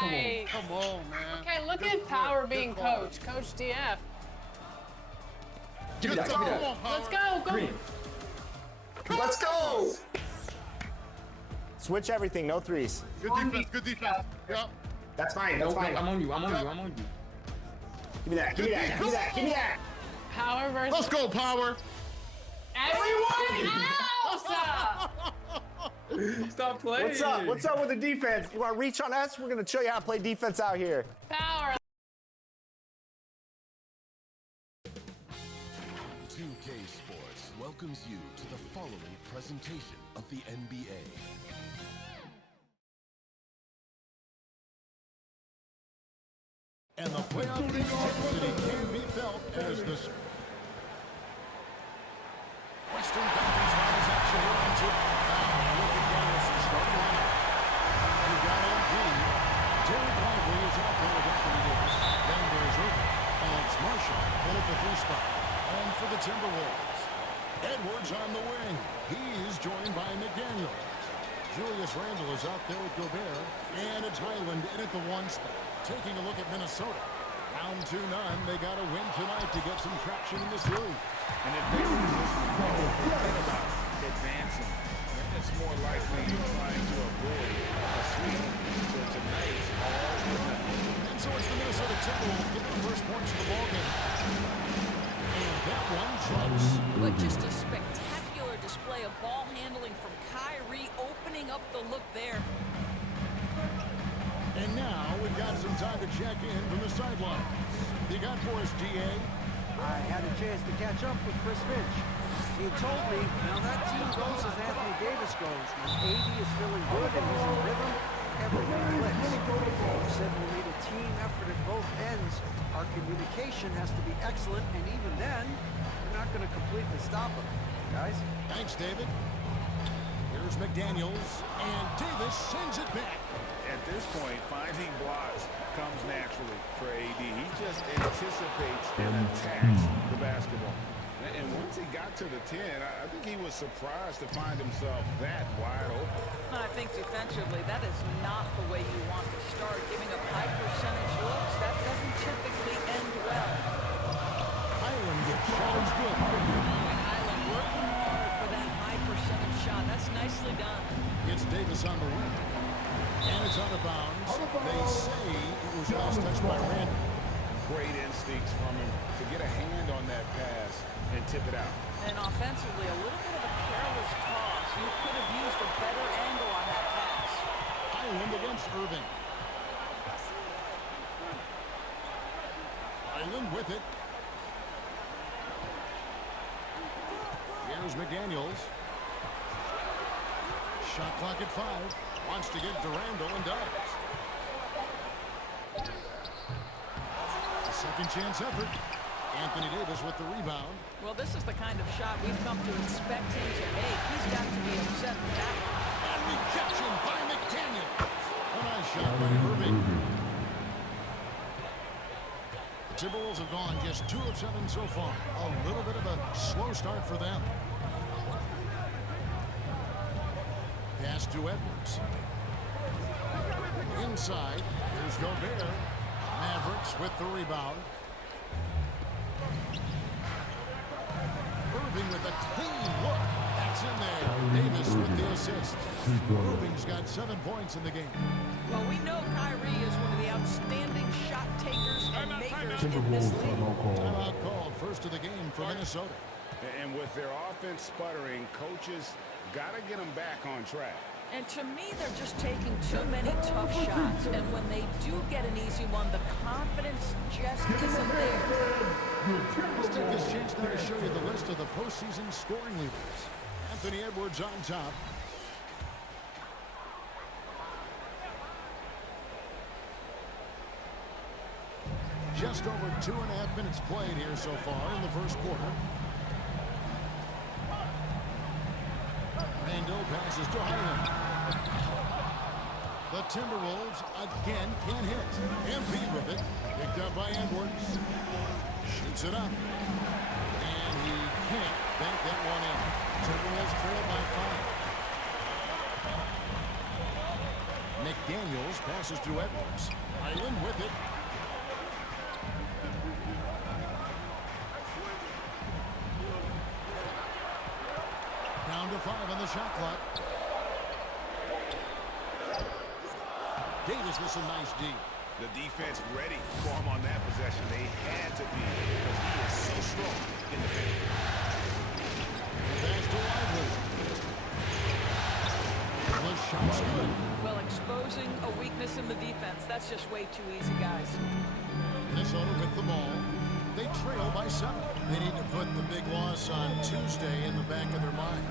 Hey. Come on, man. Okay, look at Power being coach. Coach DF. Give me that. Come on, Power. Let's go. Green. Let's go! Switch everything, no threes. Good defense, good defense. Yep. That's fine, that's fine. I'm on you. Give Give me that, give me that, give me that, give me that! Power versus Let's go, Power. everyone else. Stop playing. What's up? What's up with the defense? You want to reach on us? We're going to show you how to play defense out here. Power. 2K Sports welcomes you to the following presentation of the NBA. And the playoff intensity can be felt as the Western Conference Finals action here on two. Now, look at Garrison starting lineup. You got Embiid. Derek Lively is out there with Anthony Davis. Then there's Irving. And it's Marshall in at the three spot. And for the Timberwolves, Edwards on the wing. He is joined by McDaniels. Julius Randle is out there with Gobert. And it's Highland in at the one spot. Taking a look at Minnesota. Down 2-0. They got to win tonight to get some traction in the series. And if they lose this one, think about advancing. It's more likely you're trying to avoid a sweep. So tonight's all or nothing. And so it's the Minnesota Timberwolves getting the first points of the ballgame. And that one drops. But just a spectacular display of ball handling from Kyrie, opening up the look there. And now we've got some time to check in from the sidelines. You got for us, GA? I had a chance to catch up with Chris Finch. He told me, now that team goes as Anthony Davis goes. When AD is feeling good and he's in rhythm, everything clicks. He said we'll need a team effort at both ends. Our communication has to be excellent, and even then, we're not going to completely stop them. Guys? Thanks, David. Here's McDaniels, and Davis sends it back. At this point, finding blocks comes naturally for AD. He just anticipates and attacks the basketball. And once he got to the 10, I think he was surprised to find himself that wide open. I think defensively, that is not the way you want to start. Giving up high percentage looks, that doesn't typically end well. Highland gets shot is good. Highland working hard for that high percentage shot. That's nicely done. It's Davis on the wing. And it's out of bounds. They say it was last touched by Randle. Great instincts from him to get a hand on that pass and tip it out. And offensively, a little bit of a careless toss. You could have used a better angle on that pass. Highland against Irving. Highland with it. Here's McDaniels. Shot clock at 5. Wants to get to Randle and does. A second chance effort. Anthony Davis with the rebound. Well, this is the kind of shot we've come to expect him to make. He's got to be upset with that one. And rejection by McDaniel. A nice shot by Irving. The Timberwolves have gone just 2 of 7 so far. A little bit of a slow start for them. Pass to Edwards. Inside, here's Gobert. Mavericks with the rebound. Irving with a clean look. That's in there. Davis with the assist. Irving's got 7 points in the game. Well, we know Kyrie is one of the outstanding shot takers and makers in this league. Timeout called. First of the game for Minnesota. And with their offense sputtering, coaches got to get them back on track. And to me, they're just taking too many tough shots. And when they do get an easy one, the confidence just isn't there. Let's take this chance now to show you the list of the postseason scoring leaders. Anthony Edwards on top. Just over 2.5 minutes played here so far in the first quarter. Randle passes to Highland. The Timberwolves again can't hit. Embiid with it. Picked up by Edwards. Shoots it up. And he can't bank that one in. Timberwolves trail by 5. McDaniels passes to Edwards. Island with it. Down to 5 on the shot clock. Davis with some nice D. The defense ready for him on that possession. They had to be because he is so strong in the paint. Pass to Lively. The shot's good. Well, exposing a weakness in the defense, that's just way too easy, guys. Minnesota with the ball. They trail by 7. They need to put the big loss on Tuesday in the back of their mind.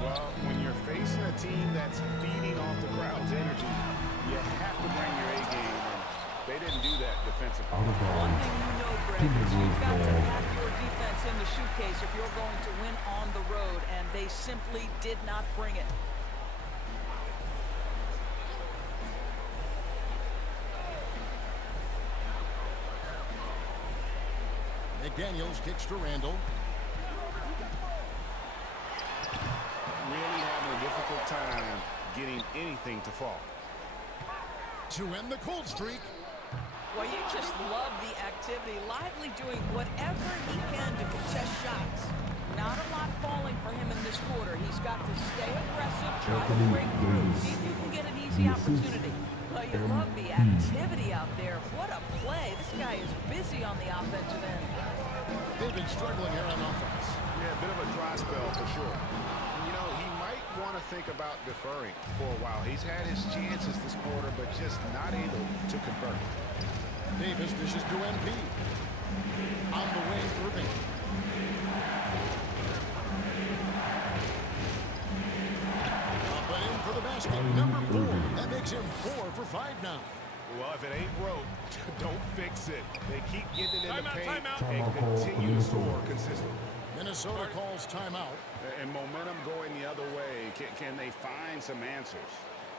Well, when you're facing a team that's feeding off the crowd's energy, you have to bring your A game, and they didn't do that defensively. One thing you know, Greg, is you've got to have your defense in the shootcase if you're going to win on the road, and they simply did not bring it. McDaniels kicks to Randall. Really having a difficult time getting anything to fall. To end the cold streak. Well, you just love the activity. Lively doing whatever he can to contest shots. Not a lot falling for him in this quarter. He's got to stay aggressive, try to break through, see if you can get an easy opportunity. Well, you love the activity out there. What a play. This guy is busy on the offensive end. They've been struggling here on offense. Yeah, a bit of a dry spell for sure. You know, he might want to think about deferring for a while. He's had his chances this quarter, but just not able to convert. Davis dishes to MP. On the wing, Irving. Up and in for the basket. Number 4. That makes him 4 for 5 now. Well, if it ain't broke, don't fix it. They keep getting it in the paint and continue to score consistently. Minnesota calls timeout. And momentum going the other way. Can they find some answers?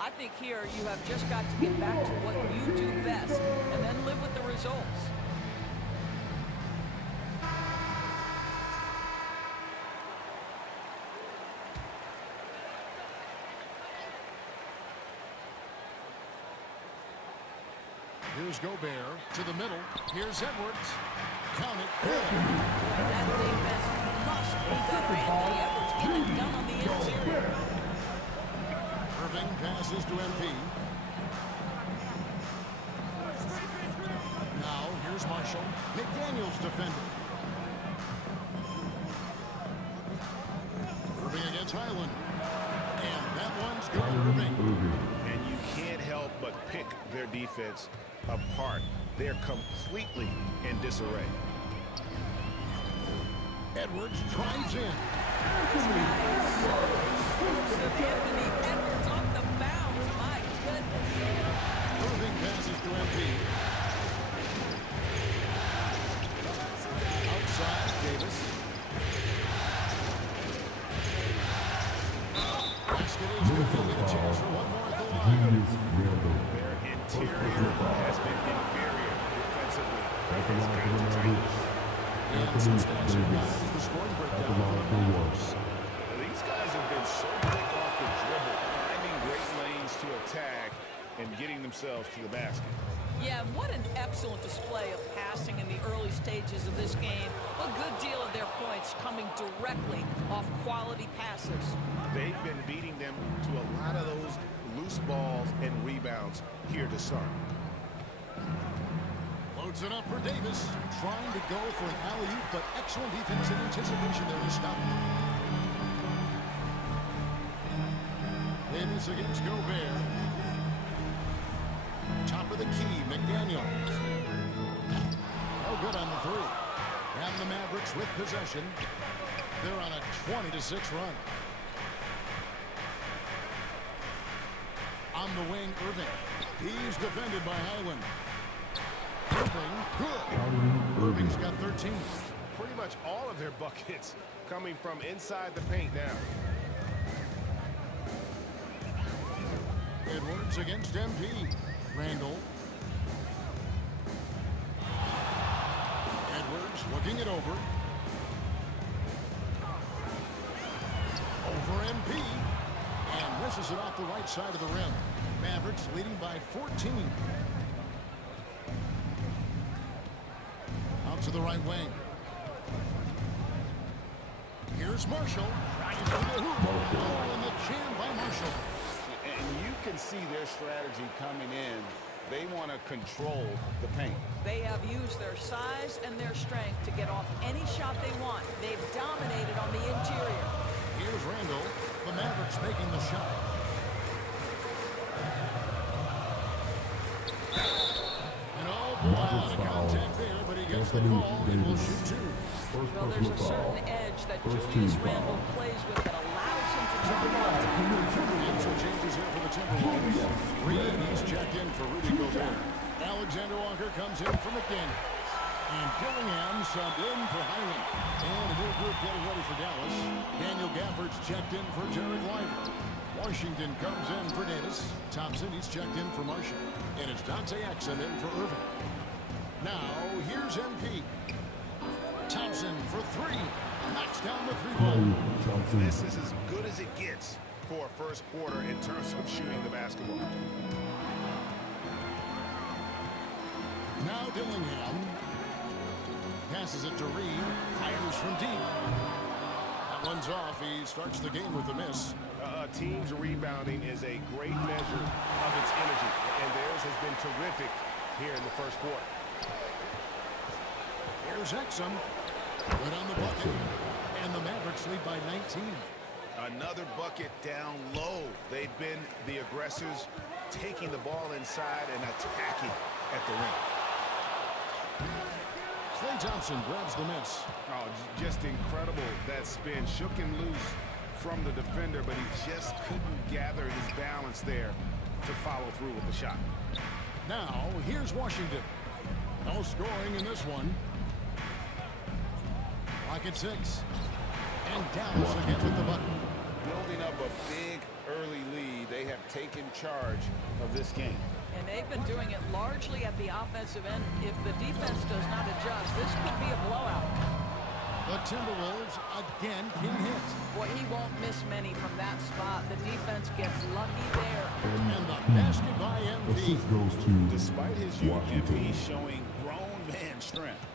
I think here you have just got to get back to what you do best and then live with the results. Here's Gobert to the middle. Here's Edwards. Count it. Good. That defense must be better. Anthony Edwards getting it done on the interior. Irving passes to MP. Now, here's Marshall. McDaniels defending. Irving against Highland. And that one's good, Irving. And you can't help but pick their defense apart. They're completely in disarray. Edwards drives in. Anthony Edwards off the bounds. My goodness. Irving passes to MP. Outside, Davis. Basket is good. They'll get a chance for one more at the line. Their interior has been inferior defensively. It's got to tighten. And some stats here, guys. The scoring breakdown for the Mavericks. These guys have been so quick off the dribble, finding great lanes to attack and getting themselves to the basket. Yeah, what an excellent display of passing in the early stages of this game. A good deal of their points coming directly off quality passes. They've been beating them to a lot of those loose balls and rebounds here to start. Loads it up for Davis. Trying to go for an alley-oop, but excellent defense and anticipation there to stop. Davis against Gobert. Top of the key, McDaniels. No good on the 3. And the Mavericks with possession. They're on a 20-6 run. On the wing, Irving. He's defended by Highland. Irving, good. Irving's got 13. Pretty much all of their buckets coming from inside the paint now. Edwards against MP. Randall. Edwards looking it over. Over MP. And misses it off the right side of the rim. Mavericks leading by 14. Out to the right wing. Here's Marshall. Trying for the hoop. Oh, and the jam by Marshall. And you can see their strategy coming in. They want to control the paint. They have used their size and their strength to get off any shot they want. They've dominated on the interior. Here's Randall. The Mavericks making the shot. And oh boy, a lot of contact there, but he gets the call and will shoot two. Well, there's a certain edge that Julius Randle plays with that allows him to turn the ball. And some changes here for the Timberwolves. Reed, he's checked in for Rudy Gobert. Alexander Walker comes in for McDaniel. And Dillingham subbed in for Highland. And a new group getting ready for Dallas. Daniel Gafford's checked in for Jared Lively. Washington comes in for Davis. Thompson, he's checked in for Marshall. And it's Dante Exum in for Irving. Now, here's MP. Thompson for three. Knocks down the three-ball. This is as good as it gets for a first quarter in terms of shooting the basketball. Now Dillingham passes it to Reed. Fires from deep. That one's off. He starts the game with a miss. A team's rebounding is a great measure of its energy, and theirs has been terrific here in the first quarter. Here's Exum. Good on the bucket. And the Mavericks lead by 19. Another bucket down low. They've been the aggressors, taking the ball inside and attacking at the rim. Klay Thompson grabs the miss. Oh, just incredible. That spin shook him loose from the defender, but he just couldn't gather his balance there to follow through with the shot. Now, here's Washington. No scoring in this one. Rocket 6. And Dallas again with the bucket. Building up a big early lead, they have taken charge of this game. And they've been doing it largely at the offensive end. If the defense does not adjust, this could be a blowout. The Timberwolves again can hit. Boy, he won't miss many from that spot. The defense gets lucky there. And the basket by MP. Despite his youth, MP showing grown man strength.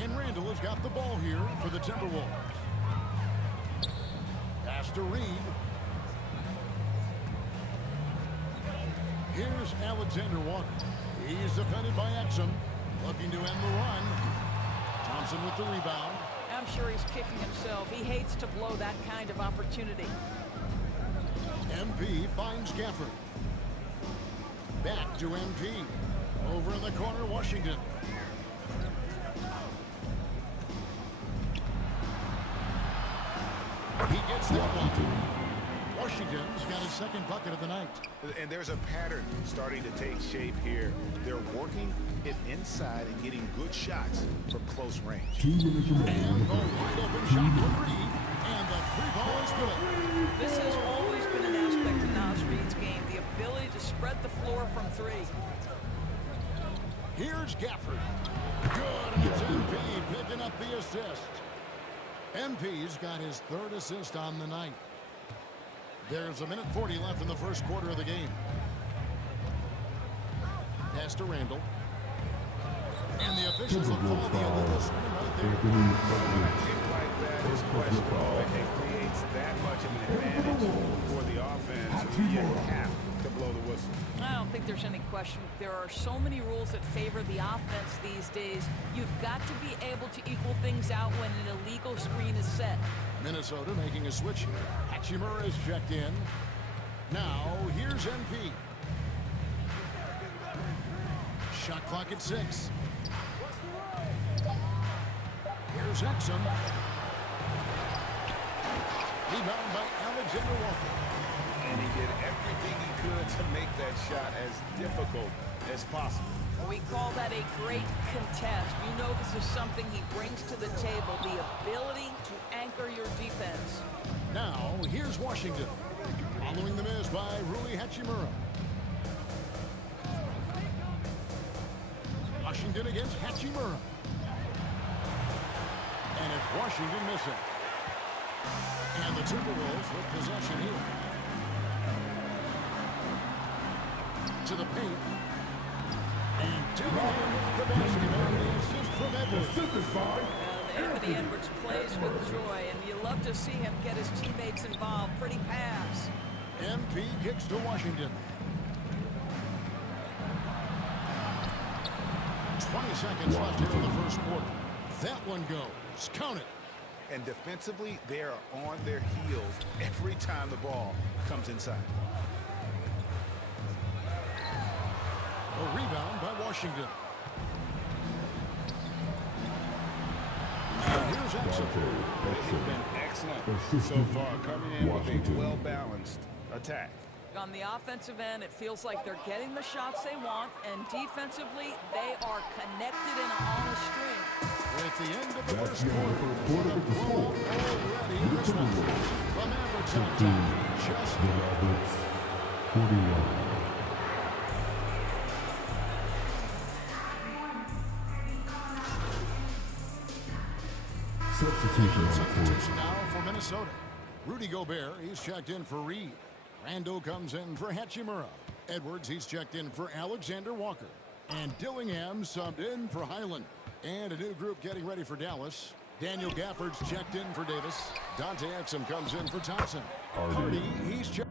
And Randall has got the ball here for the Timberwolves. Pass to Reed. Here's Alexander Walker. He's defended by Exum. Looking to end the run. Thompson with the rebound. I'm sure he's kicking himself. He hates to blow that kind of opportunity. MP finds Gafford. Back to MP. Over in the corner, Washington. He gets that one. Washington's got his second bucket of the night. And there's a pattern starting to take shape here. They're working it inside and getting good shots from close range. And the wide open shot for Reed. And the three ball is good. This has always been an aspect of Naz Reed's game, the ability to spread the floor from three. Here's Gafford. Good, and it's MP picking up the assist. MP's got his third assist on the night. There's 1:40 left in the first quarter of the game. Pass to Randall. And the officials have called the illegal screen right there. A kick like that is questionable. It creates that much of an advantage for the offense. You have to blow the whistle. I don't think there's any question. There are so many rules that favor the offense these days. You've got to be able to equal things out when an illegal screen is set. Minnesota making a switch here. Hachimura is checked in. Now, here's MP. Shot clock at 6. Here's Exum. Rebound by Alexander Walker. And he did everything he could to make that shot as difficult as possible. We call that a great contest. You know this is something he brings to the table, the ability to anchor your defense. Now, here's Washington. Following the miss by Rui Hachimura. Washington against Hachimura. And it's Washington missing. And the Timberwolves with possession here. into the paint. And Dillingham with the basketball. The assist from Edwards. Anthony Edwards plays with joy, and you love to see him get his teammates involved. Pretty pass. MP kicks to Washington. 20 seconds left here in the first quarter. That one goes. Count it. And defensively, they are on their heels every time the ball comes inside. A rebound by Washington. And here's Axel. They've been excellent so far, coming in with a well-balanced attack. On the offensive end, it feels like they're getting the shots they want, and defensively, they are connected and on a string. At the end of the first quarter, the blowout already in this one. The Mavericks on top. Just the Mavericks, 41. Substitution now for Minnesota. Rudy Gobert, he's checked in for Reed. Rando comes in for Hachimura. Edwards, he's checked in for Alexander Walker. And Dillingham subbed in for Highland. And a new group getting ready for Dallas. Daniel Gafford's checked in for Davis. Dante Exum comes in for Thompson. Hardy, he's checked.